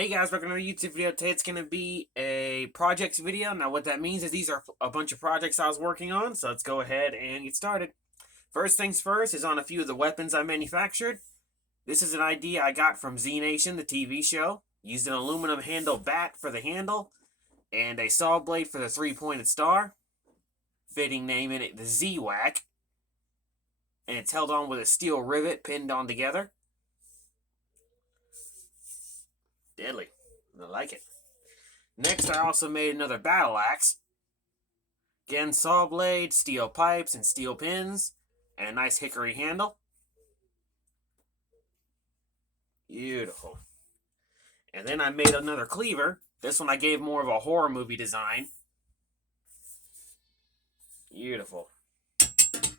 Hey guys, welcome to another YouTube video. Today it's going to be a projects video. Now what that means is these are a bunch of projects I was working on, so let's go ahead and get started. First things first is on a few of the weapons I manufactured. This is an idea I got from Z Nation, the TV show. Used an aluminum handle bat for the handle, and a saw blade for the three-pointed star. Fitting name in it, the Z-Whack. And it's held on with a steel rivet pinned on together. Deadly. I like it. Next, I also made another battle axe. Again, saw blade, steel pipes, and steel pins, and a nice hickory handle. Beautiful. And then I made another cleaver. This one I gave more of a horror movie design. Beautiful.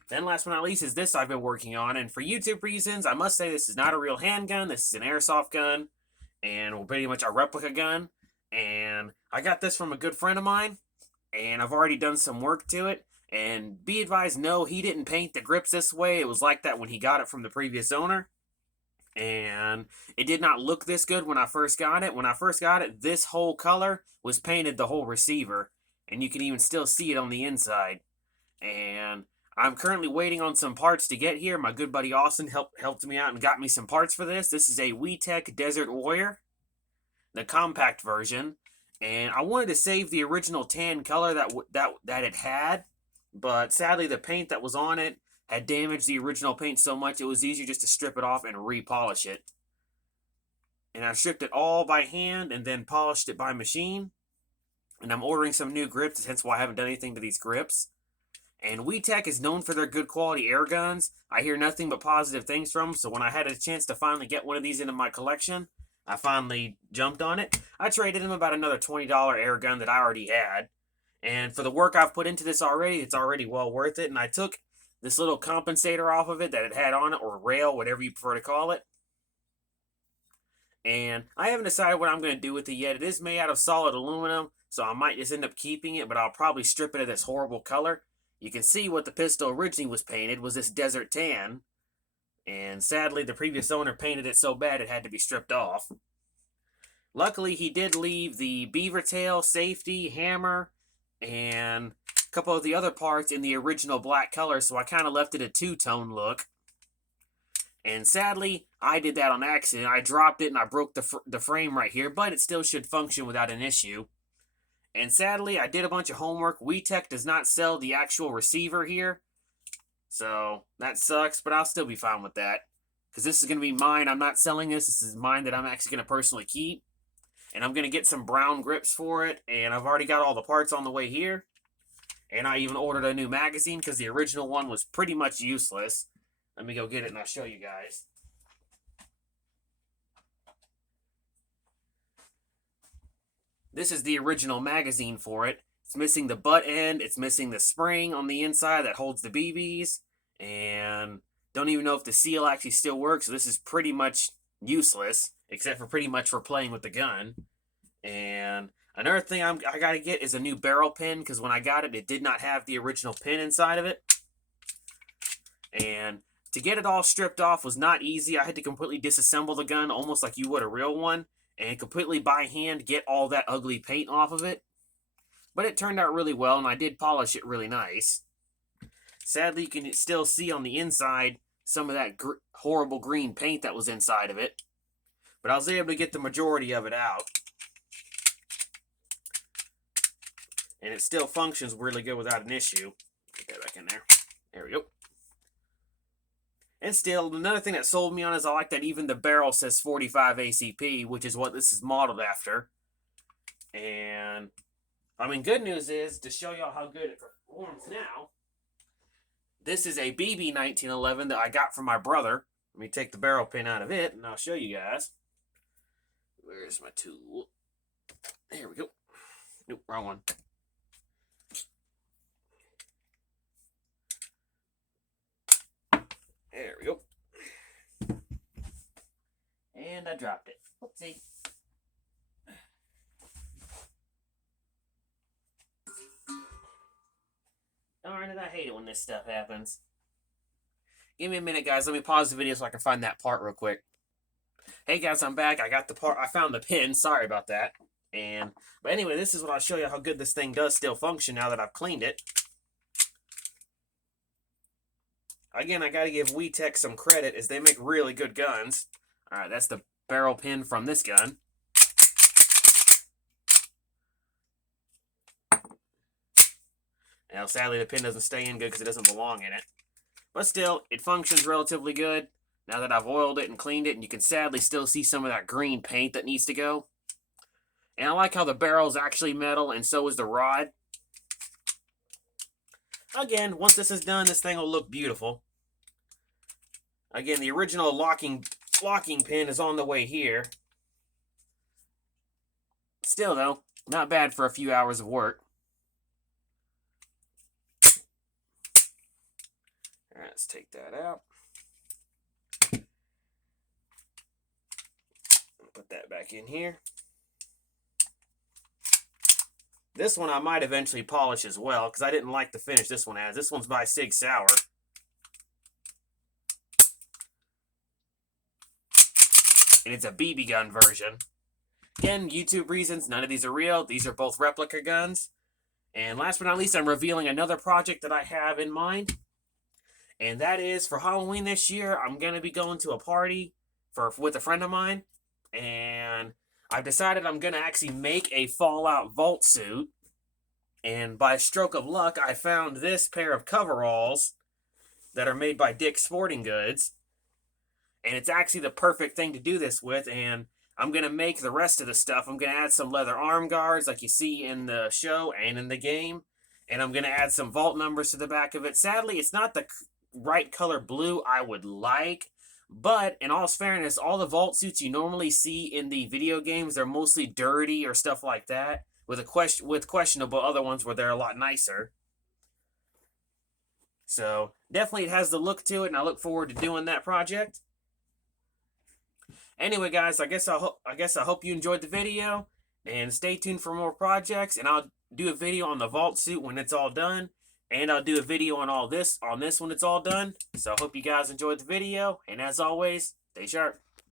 Then last but not least is this I've been working on, and for YouTube reasons, I must say this is not a real handgun. This is an airsoft gun. And pretty much a replica gun, and I got this from a good friend of mine, and I've already done some work to it, and be advised, no, he didn't paint the grips this way. It was like that when he got it from the previous owner, and it did not look this good when I first got it. When I first got it, this whole color was painted the whole receiver, and you can even still see it on the inside, and I'm currently waiting on some parts to get here. My good buddy Austin helped me out and got me some parts for this. This is a WeTech Desert Warrior, the compact version. And I wanted to save the original tan color that it had, but sadly the paint that was on it had damaged the original paint so much it was easier just to strip it off and repolish it. And I stripped it all by hand and then polished it by machine. And I'm ordering some new grips, hence why I haven't done anything to these grips. And WeTech is known for their good quality air guns. I hear nothing but positive things from them, so when I had a chance to finally get one of these into my collection, I finally jumped on it. I traded him about another $20 air gun that I already had. And for the work I've put into this already, it's already well worth it. And I took this little compensator off of it that it had on it, or rail, whatever you prefer to call it. And I haven't decided what I'm going to do with it yet. It is made out of solid aluminum, so I might just end up keeping it, but I'll probably strip it of this horrible color. You can see what the pistol originally was painted was this desert tan, and sadly the previous owner painted it so bad it had to be stripped off. Luckily he did leave the beaver tail, safety, hammer, and a couple of the other parts in the original black color, so I kind of left it a two-tone look. And sadly, I did that on accident. I dropped it and I broke the frame right here, but it still should function without an issue. And sadly, I did a bunch of homework. WeTech does not sell the actual receiver here. So, that sucks, but I'll still be fine with that. Because this is going to be mine. I'm not selling this. This is mine that I'm actually going to personally keep. And I'm going to get some brown grips for it. And I've already got all the parts on the way here. And I even ordered a new magazine because the original one was pretty much useless. Let me go get it and I'll show you guys. This is the original magazine for it. It's missing the butt end. It's missing the spring on the inside that holds the BBs. And don't even know if the seal actually still works. So this is pretty much useless, except for pretty much for playing with the gun. And another thing I got to get is a new barrel pin, because when I got it, it did not have the original pin inside of it. And to get it all stripped off was not easy. I had to completely disassemble the gun, almost like you would a real one, and completely by hand get all that ugly paint off of it. But it turned out really well, and I did polish it really nice. Sadly, you can still see on the inside some of that horrible green paint that was inside of it. But I was able to get the majority of it out. And it still functions really good without an issue. Get that back in there. There we go. And still, another thing that sold me on is I like that even the barrel says 45 ACP, which is what this is modeled after. And, I mean, good news is, to show y'all how good it performs now, this is a BB 1911 that I got from my brother. Let me take the barrel pin out of it, and I'll show you guys. Where's my tool? There we go. Nope, wrong one. There we go. And I dropped it. Oopsie. Darn it, I hate it when this stuff happens. Give me a minute, guys. Let me pause the video so I can find that part real quick. Hey guys, I'm back. I got the part. I found the pin. Sorry about that. But anyway, this is what I'll show you how good this thing does still function now that I've cleaned it. Again, I got to give WeTech some credit as they make really good guns. All right, that's the barrel pin from this gun. Now, sadly, the pin doesn't stay in good because it doesn't belong in it. But still, it functions relatively good now that I've oiled it and cleaned it, and you can sadly still see some of that green paint that needs to go. And I like how the barrel is actually metal, and so is the rod. Again, once this is done, this thing will look beautiful. Again, the original locking pin is on the way here. Still, though, not bad for a few hours of work. All right, let's take that out. Put that back in here. This one I might eventually polish as well, because I didn't like the finish this one has. This one's by Sig Sauer. And it's a BB gun version. Again, YouTube reasons, none of these are real. These are both replica guns. And last but not least, I'm revealing another project that I have in mind. And that is, for Halloween this year, I'm going to be going to a party with a friend of mine. And I've decided I'm going to actually make a Fallout vault suit. And by a stroke of luck, I found this pair of coveralls that are made by Dick's Sporting Goods. And it's actually the perfect thing to do this with. And I'm going to make the rest of the stuff. I'm going to add some leather arm guards like you see in the show and in the game. And I'm going to add some vault numbers to the back of it. Sadly, it's not the right color blue I would like. But in all fairness, all the vault suits you normally see in the video games, they're mostly dirty or stuff like that, with questionable other ones where they're a lot nicer. So definitely it has the look to it, and I look forward to doing that project. Anyway, guys, I guess I hope you enjoyed the video, and stay tuned for more projects. And I'll do a video on the vault suit when it's all done. And I'll do a video on this when it's all done. So I hope you guys enjoyed the video. And as always, stay sharp.